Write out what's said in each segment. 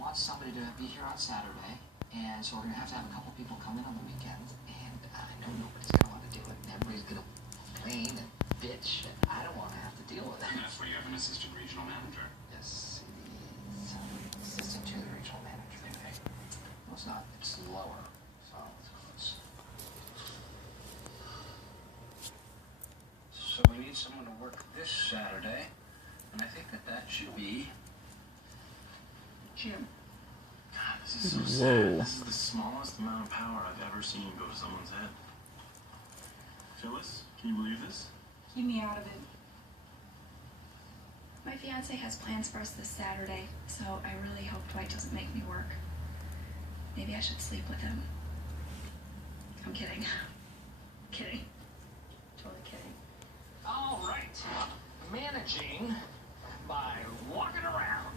wants somebody to be here on Saturday, and so we're going to have a couple people come in on the weekend, and I know nobody's going to want to do it, and everybody's going to complain and bitch, and I don't want to have to deal with it. And that's where you have an assistant regional manager. Yes, it is. Assistant to the regional manager. No, it's not. It's lower. So it's close. So we need someone to work this Saturday, and I think that should be Jim. God, this is so sad. This is the smallest amount of power I've ever seen go to someone's head. Phyllis, can you believe this? Keep me out of it. My fiance has plans for us this Saturday, so I really hope Dwight doesn't make me work. Maybe I should sleep with him. I'm kidding. Kidding. Totally kidding. All right. Managing by walking around.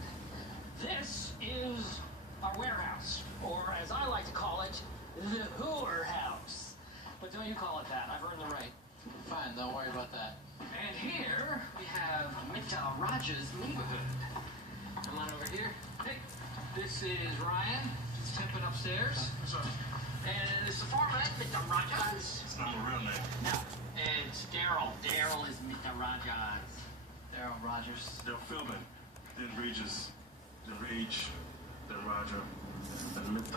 This is our warehouse, or as I like to call it, the Hoover House. But don't you call it that. I've earned the right. Fine, don't worry about that. And here we have Mr. Rogers' neighborhood. Come on over here. Hey, this is Ryan. He's temping upstairs. What's up? And this is the foreman, Mr. Rogers. It's not my real name. No, it's Daryl. Daryl is Mr. Rogers. Daryl Rogers. They're filming. Then Regis. Then Rage. Then Roger. Then Mr.